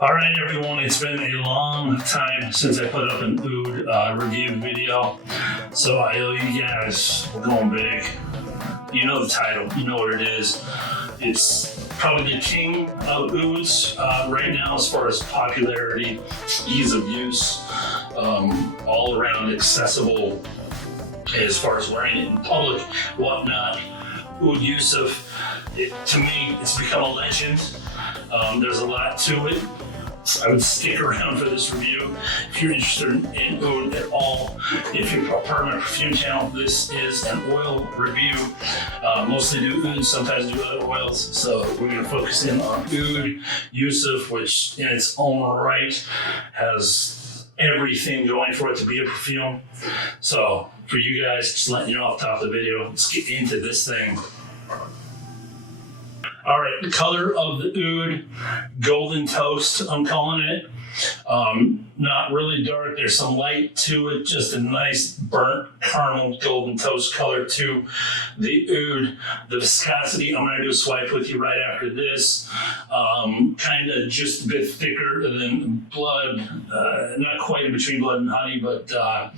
All right, everyone, it's been a long time since I put up an oud review video. So I owe you guys, we're going big. You know the title, you know what it is. It's probably the king of ouds right now as far as popularity, ease of use, all around accessible as far as wearing it in public, whatnot. Oud Yusuf, to me, it's become a legend. There's a lot to it. I would stick around for this review if you're interested in oud at all. If you're a part of my perfume channel, this is an oil review. Mostly do oud, sometimes do other oils. So we're going to focus in on Oud Yusuf, which in its own right has everything going for it to be a perfume. So for you guys, just letting you know off the top of the video, let's get into this thing. All right, the color of the oud, golden toast, I'm calling it. Not really dark, there's some light to it, just a nice burnt caramel golden toast color to the oud. The viscosity, I'm gonna do a swipe with you right after this. Kind of just a bit thicker than blood, not quite in between blood and honey, but a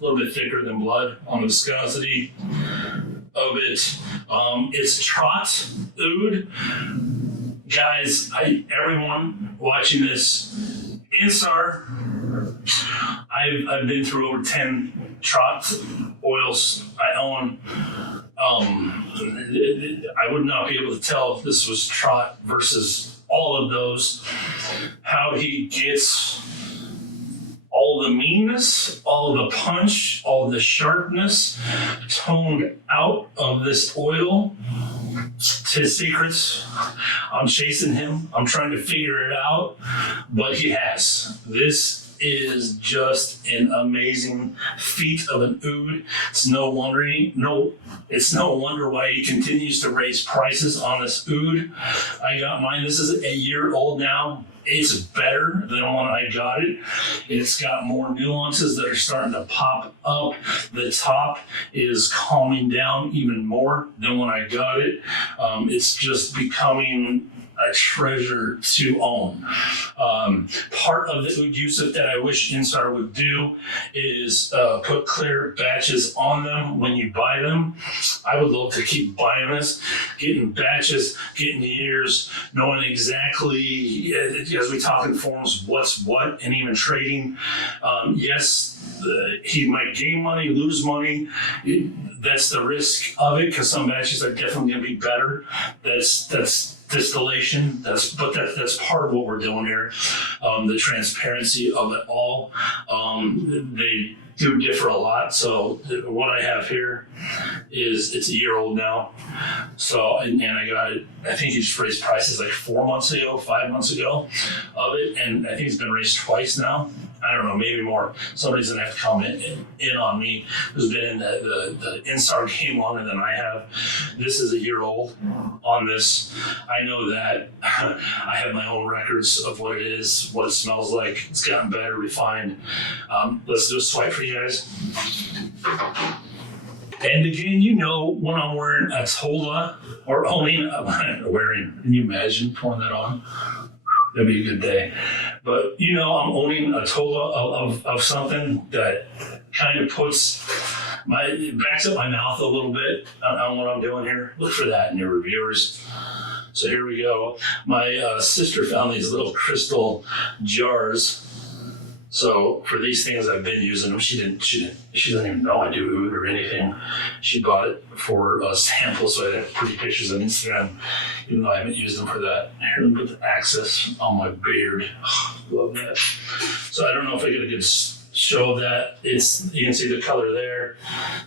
little bit thicker than blood on the viscosity of it. It's Trat oud. Guys, everyone watching this, Ensar, I've been through over 10 Trat oils I own. I would not be able to tell if this was Trat versus all of those. How he gets all the meanness, all the punch, all the sharpness toned out of this oil. It's his secrets. I'm chasing him. I'm trying to figure it out, but he has. This is just an amazing feat of an oud. It's no wonder why he continues to raise prices on this oud. I got mine. This is a year old now. It's better than when I got it. It's got more nuances that are starting to pop up. The top is calming down even more than when I got it. It's just becoming a treasure to own. Part of the Oud Yusuf that I wish Ensar would do is put clear batches on them when you buy them. I would love to keep buying this, getting batches, getting years, knowing exactly, as we talk in forums, what's what, and even trading. Yes, he might gain money, lose money. That's the risk of it, because some batches are definitely going to be better. That's distillation. That's part of what we're doing here. The transparency of it all. They do differ a lot. So what I have here is, it's a year old now. So, and I got it, I think he just raised prices like 4 months ago, 5 months ago of it. And I think it's been raised twice now. I don't know, maybe more. Somebody's gonna have to comment in on me who's been in the Ensar game longer than I have. This is a year old on this. I know that. I have my own records of what it is, what it smells like. It's gotten better, refined. Let's do a swipe for you guys. And again, you know, when I'm wearing a tola or owning, can you imagine pouring that on? That'd be a good day. But you know, I'm owning a tola of something that kind of backs up my mouth a little bit on what I'm doing here. Look for that in your reviewers. So here we go. My sister found these little crystal jars. So for these things, I've been using them. She doesn't even know I do oud or anything. She bought it for a sample, so I have pretty pictures on Instagram, even though I haven't used them for that. Here, let me put the access on my beard. Love that. So I don't know if I get a good show of that. You can see the color there.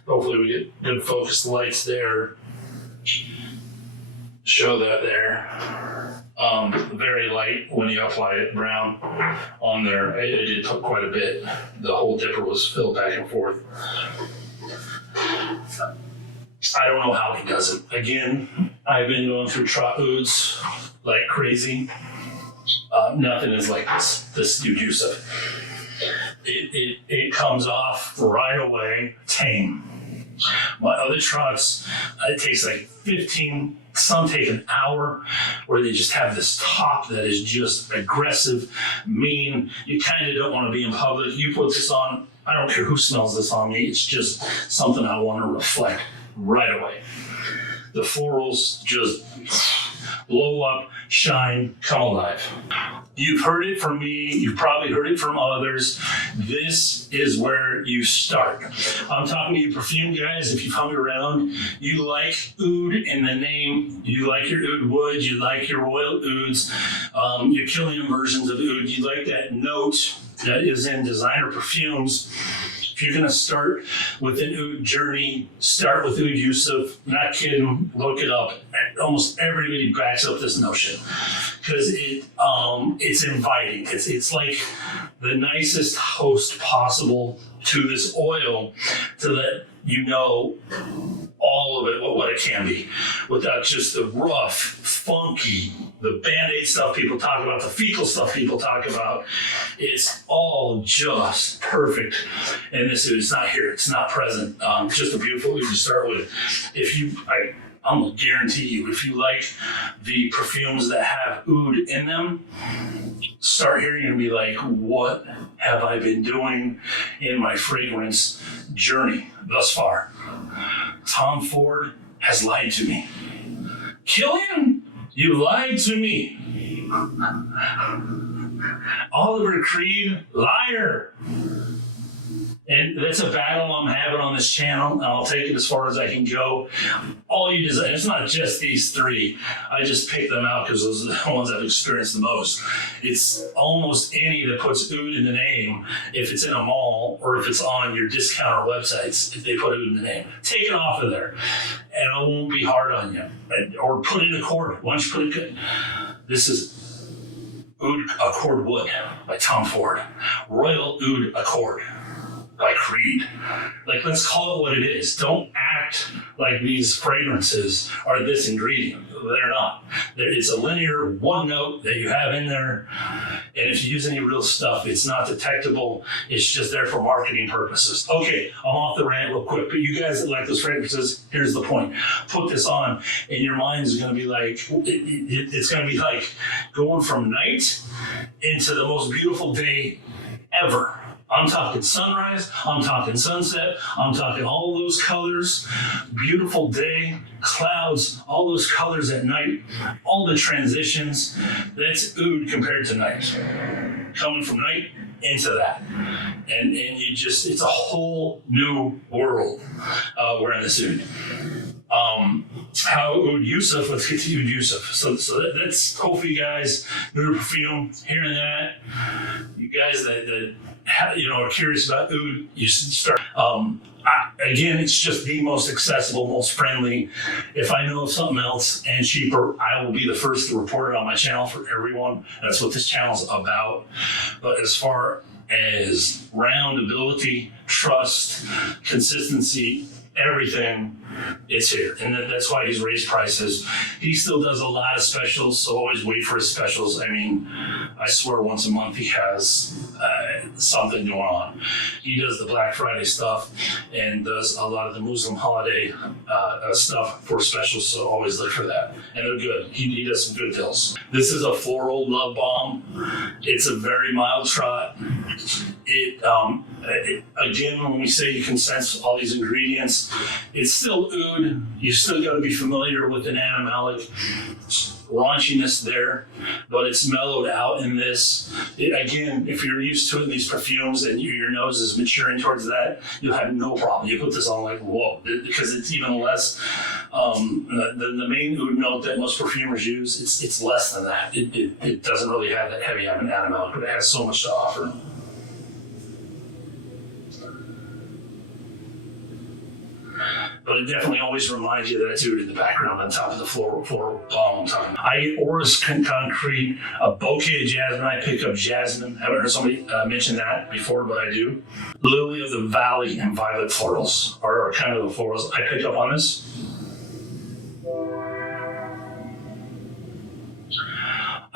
Hopefully we get good focused lights there. Show that there. Very light when you apply it, brown on there. It did put quite a bit. The whole dipper was filled back and forth. I don't know how he does it. Again, I've been going through Trat ouds like crazy. Nothing is like this Oud Yusuf. It comes off right away, tame. My other trots, it takes like 15, some take an hour, where they just have this top that is just aggressive, mean. You kind of don't want to be in public. You put this on, I don't care who smells this on me. It's just something I want to reflect right away. The florals just blow up, shine, come alive. You've heard it from me. You've probably heard it from others. This is where you start. I'm talking to you perfume guys. If you've hung around, you like oud in the name. You like your oud wood. You like your royal ouds. Your Killian versions of oud. You like that note that is in designer perfumes. If you're going to start with an oud journey, start with Oud Yusuf. Not kidding. Look it up. Almost everybody backs up this notion because it's inviting. It's like the nicest host possible to this oil to let you know all of it, what it can be, without just the rough, funky, the Band-Aid stuff people talk about, the fecal stuff people talk about. It's all just perfect. And this is not here. It's not present. Just a beautiful oud to start with. I'm gonna guarantee you, if you like the perfumes that have oud in them, start here, you're gonna be like, what have I been doing in my fragrance journey thus far? Tom Ford has lied to me. Killian, you lied to me. Oliver Creed, liar. And that's a battle I'm having on this channel, and I'll take it as far as I can go. All you design, it's not just these three. I just picked them out because those are the ones I've experienced the most. It's almost any that puts oud in the name, if it's in a mall or if it's on your discounter websites, if they put oud in the name. Take it off of there, and I won't be hard on you. Or put in Accord. Why don't you put it good? This is Oud Accord Wood by Tom Ford. Royal Oud Accord by Creed. Like, let's call it what it is. Don't act like these fragrances are this ingredient. They're not. It's a linear one note that you have in there. And if you use any real stuff, it's not detectable. It's just there for marketing purposes. Okay, I'm off the rant real quick, but you guys that like those fragrances, here's the point. Put this on and your mind is going to be like, it's going to be like going from night into the most beautiful day ever. I'm talking sunrise, I'm talking sunset, I'm talking all those colors, beautiful day, clouds, all those colors at night, all the transitions. That's oud compared to night. Coming from night into that. And you just, it's a whole new world we're in this oud. How Oud Yusuf, let's get to Oud Yusuf. So that's hopefully you guys, new perfume, hearing that. You guys that are curious about oud, you should start. Again, it's just the most accessible, most friendly. If I know of something else and cheaper, I will be the first to report it on my channel for everyone. That's what this channel's about. But as far as roundability, trust, consistency, everything, it's here. And that's why he's raised prices. He still does a lot of specials, so always wait for his specials. I mean, I swear once a month he has something going on. He does the Black Friday stuff and does a lot of the Muslim holiday stuff for specials, so always look for that. And they're good. He does some good deals. This is a floral love bomb. It's a very mild trot. Again, when we say you can sense all these ingredients, it's still oud. You still got to be familiar with an animalic raunchiness there, but it's mellowed out in this. Again, if you're used to it in these perfumes and your nose is maturing towards that, you'll have no problem. You put this on like, whoa, because it's even less than the main oud note that most perfumers use. It's less than that. It doesn't really have that heavy of an animalic, but it has so much to offer. But it definitely always reminds you that it's oud in the background on top of the floral bomb I'm talking about. I get Orris Concrete, a bouquet of jasmine. I pick up jasmine. Haven't heard somebody mention that before, but I do. Lily of the Valley and violet florals are kind of the florals I pick up on this.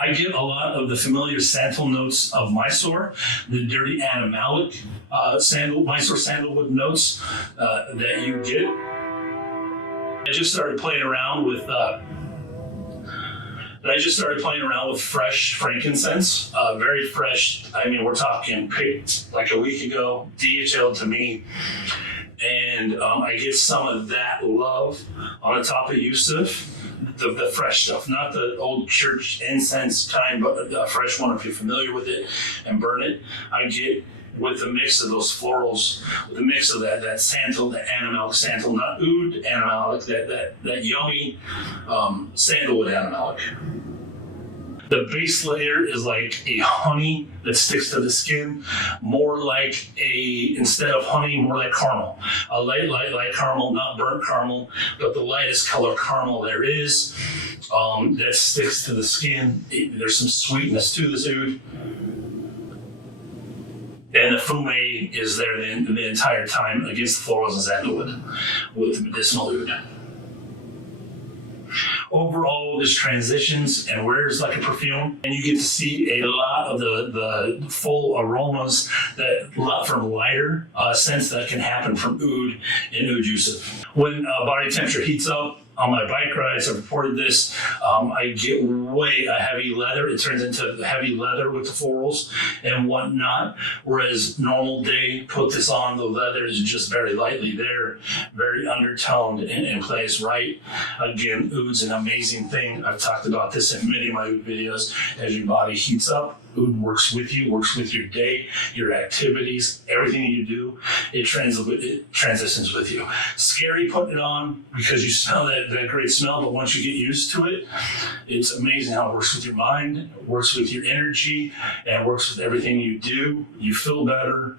I get a lot of the familiar sandal notes of Mysore, the dirty animalic Mysore sandalwood notes that you get. I just started playing around with fresh frankincense, very fresh. I mean, we're talking picked like a week ago, DHL to me. And I get some of that love on the top of Yusuf, the fresh stuff, not the old church incense kind, but the fresh one if you're familiar with it and burn it. I get with the mix of those florals, with the mix of that sandal, the animalic sandal, not oud animalic, that yummy sandalwood animalic. The base layer is like a honey that sticks to the skin, more like instead of honey, more like caramel. A light caramel, not burnt caramel, but the lightest color caramel there is that sticks to the skin. There's some sweetness to this oud. And the fume is there the entire time against the florals and sandalwood with the medicinal oud. Overall, this transitions and wears like a perfume, and you get to see a lot of the full aromas that from lighter scents that can happen from oud and Oud Yusuf. When body temperature heats up, on my bike rides, I've reported this, I get way a heavy leather. It turns into heavy leather with the florals and whatnot. Whereas normal day, put this on, the leather is just very lightly there, very undertoned and plays right. Again, oud's an amazing thing. I've talked about this in many of my oud videos. As your body heats up, oud works with you, works with your day, your activities, everything you do. It transitions with you. Scary putting it on because you smell that great smell, but once you get used to it, it's amazing how it works with your mind, it works with your energy, and it works with everything you do. You feel better.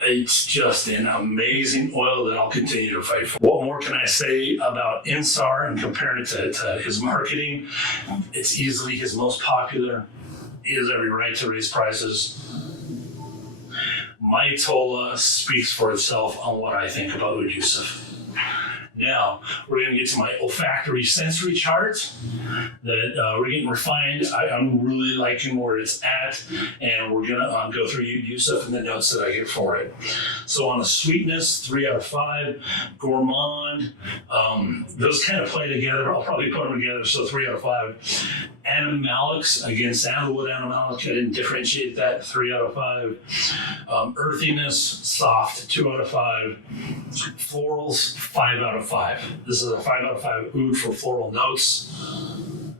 It's just an amazing oil that I'll continue to fight for. What more can I say about Ensar and comparing it to his marketing? It's easily his most popular. He has every right to raise prices. My Tola speaks for itself on what I think about Oud Yusuf. Now, we're going to get to my olfactory sensory chart that we're getting refined. I'm really liking where it's at, and we're going to go through Oud Yusuf and the notes that I get for it. So on a sweetness, 3 out of 5. Gourmand, those kind of play together. I'll probably put them together, so 3 out of 5. Animalics, again, sandalwood animalic, I didn't differentiate that, 3 out of 5. Earthiness, soft, 2 out of 5. Florals, 5 out of 5. This is a 5 out of 5 oud for floral notes.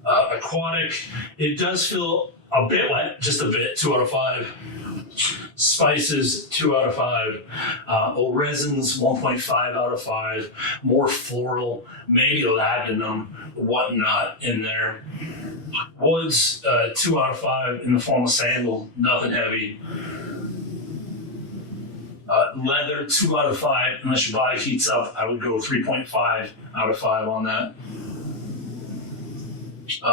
Aquatic, it does feel a bit wet, just a bit, 2 out of 5. Spices, 2 out of 5. Resins, 1.5 out of 5. More floral, maybe ladanum, whatnot in there. Woods, 2 out of 5 in the form of sandal, nothing heavy. Leather, 2 out of 5. Unless your body heats up, I would go 3.5 out of 5 on that.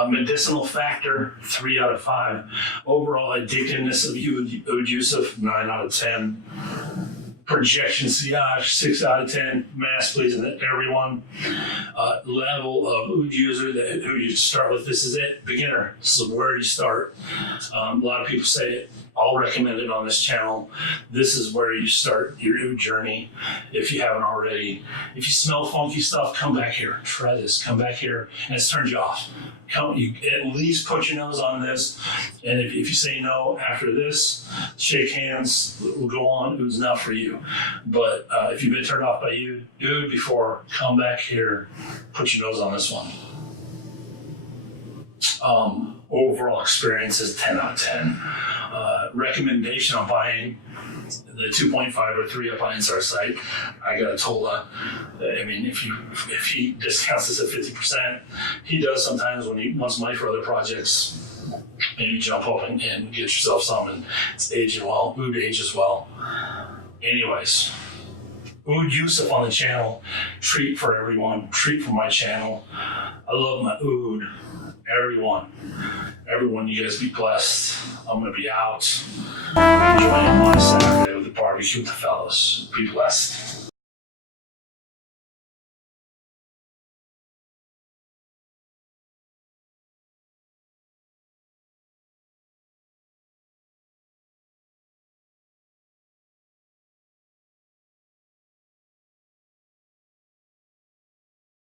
Medicinal factor, 3 out of 5. Overall addictiveness of Oud Yusuf, 9 out of 10. Projection sillage, 6 out of 10. Mass pleasing to everyone. Level of oud user who you start with. This is it, beginner. This is where you start. A lot of people say it. I'll recommend it on this channel. This is where you start your oud journey if you haven't already. If you smell funky stuff, come back here. Try this. Come back here, and it's turned you off. You at least put your nose on this, and if you say no after this, shake hands, we'll go on. Oud's not for you. But if you've been turned off by oud before, come back here, put your nose on this one. Overall experience is 10 out of 10. Recommendation on buying the 2.5 or 3 up on Ensar site. I got a Tola. I mean, if he discounts this at 50%, he does sometimes when he wants money for other projects. Maybe jump up and get yourself some, and it's aging well. Oud ages well. Anyways, Oud Yusuf on the channel. Treat for everyone. Treat for my channel. I love my oud. Everyone, you guys be blessed. I'm going to be out enjoying my Saturday with the barbecue with the fellas. Be blessed.